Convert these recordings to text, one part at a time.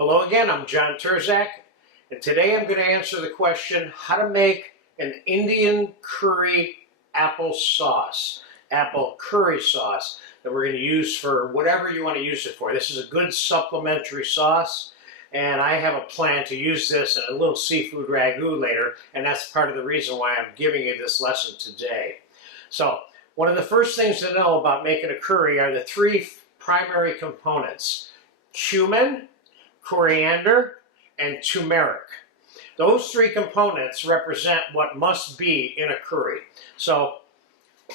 Hello again, I'm John Turzak, and today I'm going to answer the question how to make an Indian curry apple sauce, apple curry sauce that we're going to use for whatever you want to use it for. This is a good supplementary sauce, and I have a plan to use this in a little seafood ragu later, and that's part of the reason why I'm giving you this lesson today. So, one of the first things to know about making a curry are the three primary components: cumin, coriander, and turmeric. Those three components represent what must be in a curry. So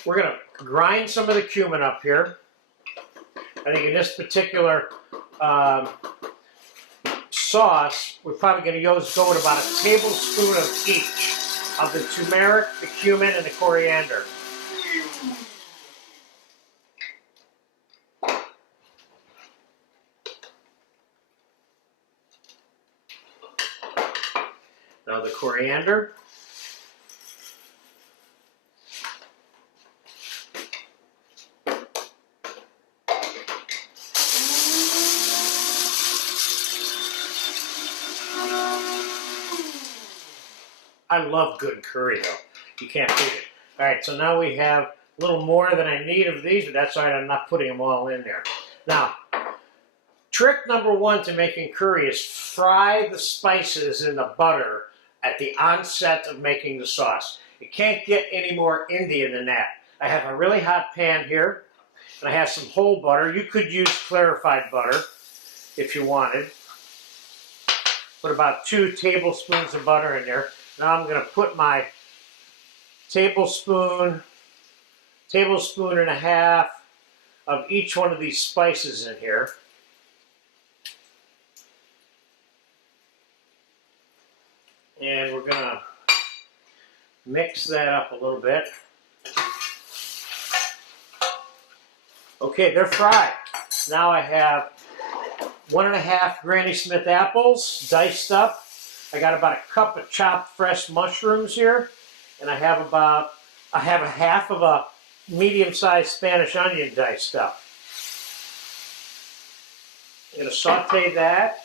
we're going to grind some of the cumin up here. I think in this particular sauce, we're probably going to go with about a tablespoon of each of the turmeric, the cumin, and the coriander. Now the coriander. I love good curry though. You can't beat it. Alright, so now we have a little more than I need of these, but that's why I'm not putting them all in there. Now, trick number one to making curry is fry the spices in the butter at the onset of making the sauce. It can't get any more Indian than that. I have a really hot pan here, and I have some whole butter. You could use clarified butter if you wanted. Put about 2 tablespoons of butter in there. Now I'm going to put my tablespoon and a half of each one of these spices in here. And we're going to mix that up a little bit. Okay, they're fried. Now I have 1.5 Granny Smith apples diced up. I got about a cup of chopped fresh mushrooms here. And I have a half of a medium-sized Spanish onion diced up. I'm going to saute that.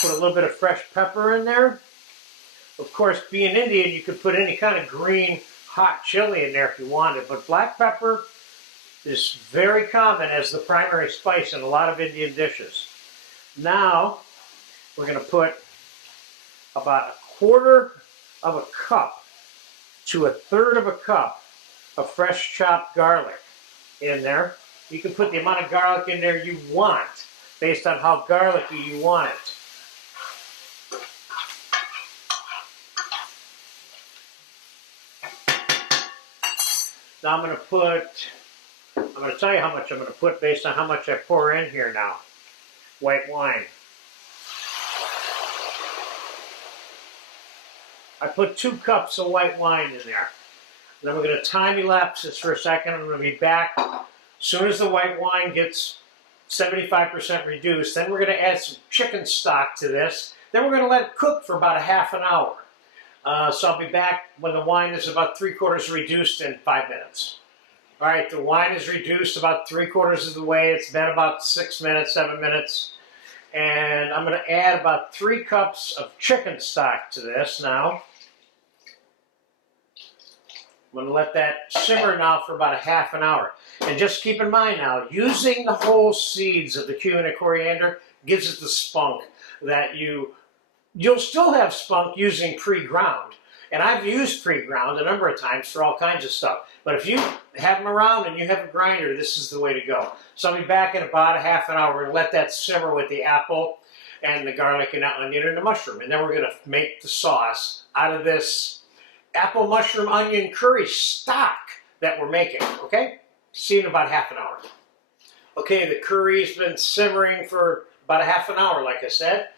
Put a little bit of fresh pepper in there. Of course, being Indian, you could put any kind of green hot chili in there if you wanted, but black pepper is very common as the primary spice in a lot of Indian dishes. Now, we're going to put about 1/4 of a cup to 1/3 of a cup of fresh chopped garlic in there. You can put the amount of garlic in there you want based on how garlicky you want it. Now I'm going to tell you how much I'm going to put based on how much I pour in here now. White wine. I put 2 cups of white wine in there. Then we're going to time-elapse this for a second. I'm going to be back as soon as the white wine gets 75% reduced. Then we're going to add some chicken stock to this. Then we're going to let it cook for about a half an hour. So I'll be back when the wine is about 3/4 reduced in 5 minutes. All right, the wine is reduced about 3/4 of the way. It's been about 6 minutes, 7 minutes. And I'm going to add about 3 cups of chicken stock to this now. I'm going to let that simmer now for about a half an hour. And just keep in mind now, using the whole seeds of the cumin and coriander gives it the spunk that you'll still have spunk using pre-ground. And I've used pre-ground a number of times for all kinds of stuff. But if you have them around and you have a grinder, this is the way to go. So I'll be back in about a half an hour and let that simmer with the apple and the garlic and the onion and the mushroom. And then we're going to make the sauce out of this apple, mushroom, onion curry stock that we're making. Okay? See you in about half an hour. Okay, the curry's been simmering for about a half an hour, like I said.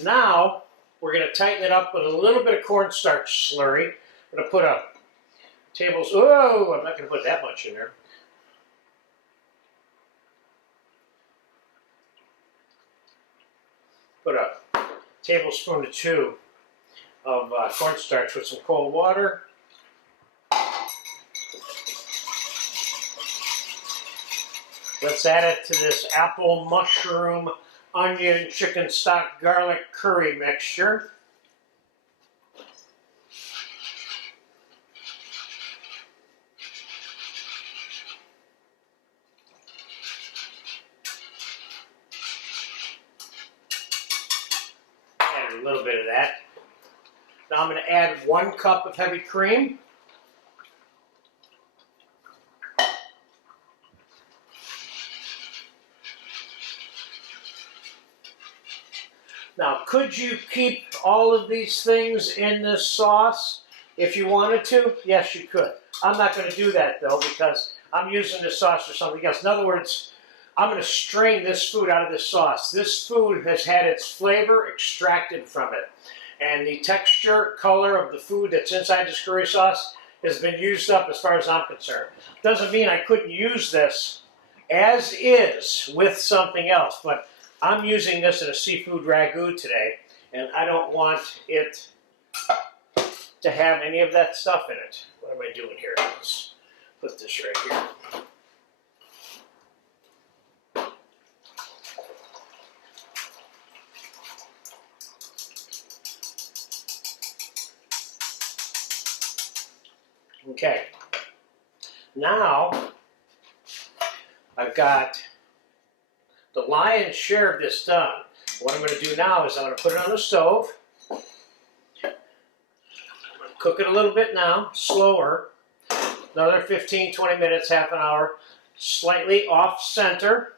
Now, we're going to tighten it up with a little bit of cornstarch slurry. I'm going to put a tablespoon. Oh, I'm not going to put that much in there. Put a tablespoon or two of cornstarch with some cold water. Let's add it to this apple, mushroom, onion, chicken stock, garlic, curry mixture. Add a little bit of that. Now I'm going to add 1 cup of heavy cream. Now, could you keep all of these things in this sauce if you wanted to? Yes, you could. I'm not going to do that, though, because I'm using this sauce for something else. In other words, I'm going to strain this food out of this sauce. This food has had its flavor extracted from it. And the texture, color of the food that's inside this curry sauce has been used up as far as I'm concerned. Doesn't mean I couldn't use this as is with something else, but I'm using this in a seafood ragu today, and I don't want it to have any of that stuff in it. What am I doing here? Let's put this right here. Okay, now I've got the lion's share of this done. What I'm going to do now is I'm going to put it on the stove. I'm going to cook it a little bit now, slower. Another 15, 20 minutes, half an hour, slightly off center.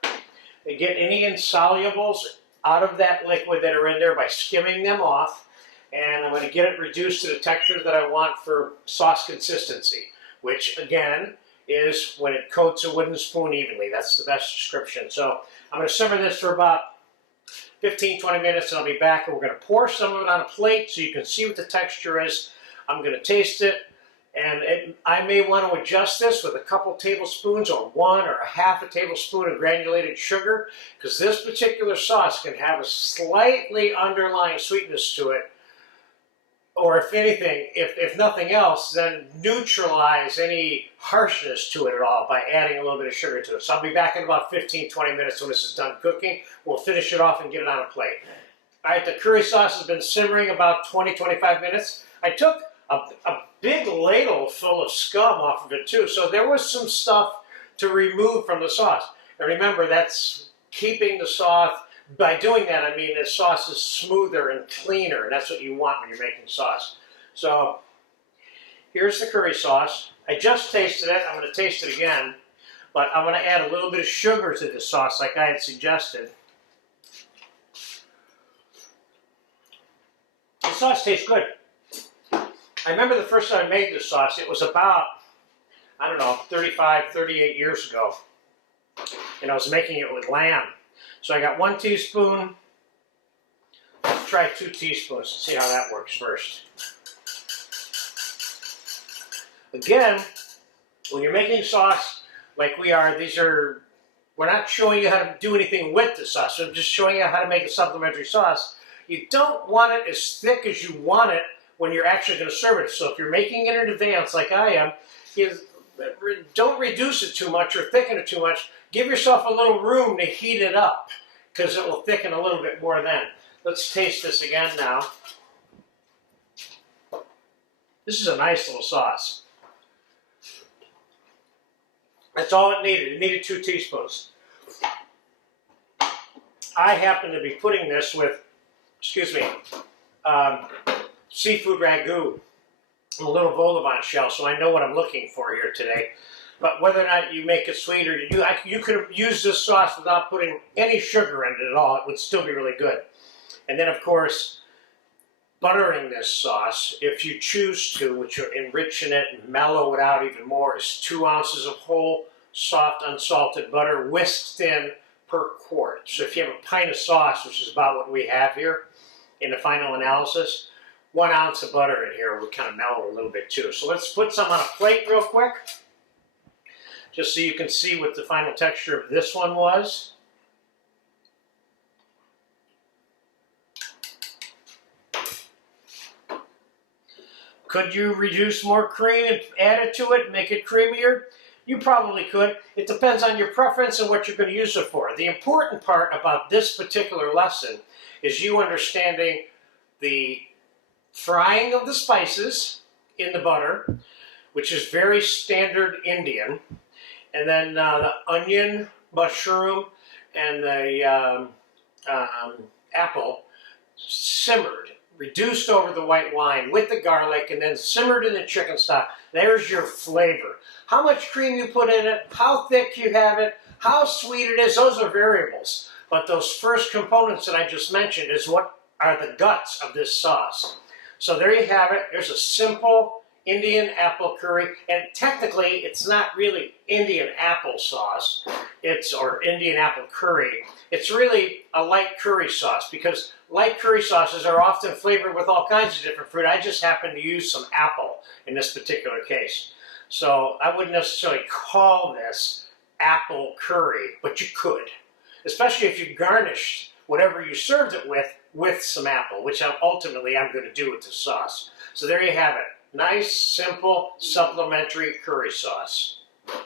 And get any insolubles out of that liquid that are in there by skimming them off. And I'm going to get it reduced to the texture that I want for sauce consistency, which again is when it coats a wooden spoon evenly. That's the best description. So I'm going to simmer this for about 15, 20 minutes, and I'll be back, and we're going to pour some of it on a plate so you can see what the texture is. I'm going to taste it, and I may want to adjust this with a couple tablespoons or 1 or a half a tablespoon of granulated sugar, because this particular sauce can have a slightly underlying sweetness to it, or if anything, if nothing else, then neutralize any harshness to it at all by adding a little bit of sugar to it. So I'll be back in about 15, 20 minutes when this is done cooking. We'll finish it off and get it on a plate. All right, the curry sauce has been simmering about 20, 25 minutes. I took a big ladle full of scum off of it too, so there was some stuff to remove from the sauce. And remember, that's keeping the sauce. By doing that, I mean the sauce is smoother and cleaner, and that's what you want when you're making sauce. So here's the curry sauce. I just tasted it. I'm going to taste it again, but I'm going to add a little bit of sugar to the sauce like I had suggested. The sauce tastes good. I remember the first time I made this sauce, it was about, I don't know, 35, 38 years ago, and I was making it with lamb. So I got 1 teaspoon. Let's try 2 teaspoons and see how that works first. Again, when you're making sauce like we are, we're not showing you how to do anything with the sauce. We're just showing you how to make a supplementary sauce. You don't want it as thick as you want it when you're actually going to serve it. So if you're making it in advance like I am, don't reduce it too much or thicken it too much. Give yourself a little room to heat it up, because it will thicken a little bit more then. Let's taste this again now. This is a nice little sauce. That's all it needed. It needed 2 teaspoons. I happen to be putting this with, seafood ragu, a little vol au vent shell, so I know what I'm looking for here today. But whether or not you make it sweet, or you could use this sauce without putting any sugar in it at all, it would still be really good. And then, of course, buttering this sauce, if you choose to, which will enrich in it and mellow it out even more, is 2 ounces of whole, soft, unsalted butter, whisked in per quart. So if you have a pint of sauce, which is about what we have here in the final analysis, 1 ounce of butter in here will kind of mellow a little bit too. So let's put some on a plate real quick, just so you can see what the final texture of this one was. Could you reduce more cream and add it to it, make it creamier? You probably could. It depends on your preference and what you're going to use it for. The important part about this particular lesson is you understanding the frying of the spices in the butter, which is very standard Indian, and then the onion, mushroom, and the apple simmered, reduced over the white wine with the garlic, and then simmered in the chicken stock. There's your flavor. How much cream you put in it, how thick you have it, how sweet it is, those are variables. But those first components that I just mentioned is what are the guts of this sauce. So there you have it. There's a simple Indian apple curry, and technically it's not really Indian apple sauce, or Indian apple curry. It's really a light curry sauce, because light curry sauces are often flavored with all kinds of different fruit. I just happen to use some apple in this particular case. So I wouldn't necessarily call this apple curry, but you could, especially if you garnished whatever you served it with some apple, which ultimately I'm going to do with the sauce. So there you have it. Nice, simple, supplementary curry sauce.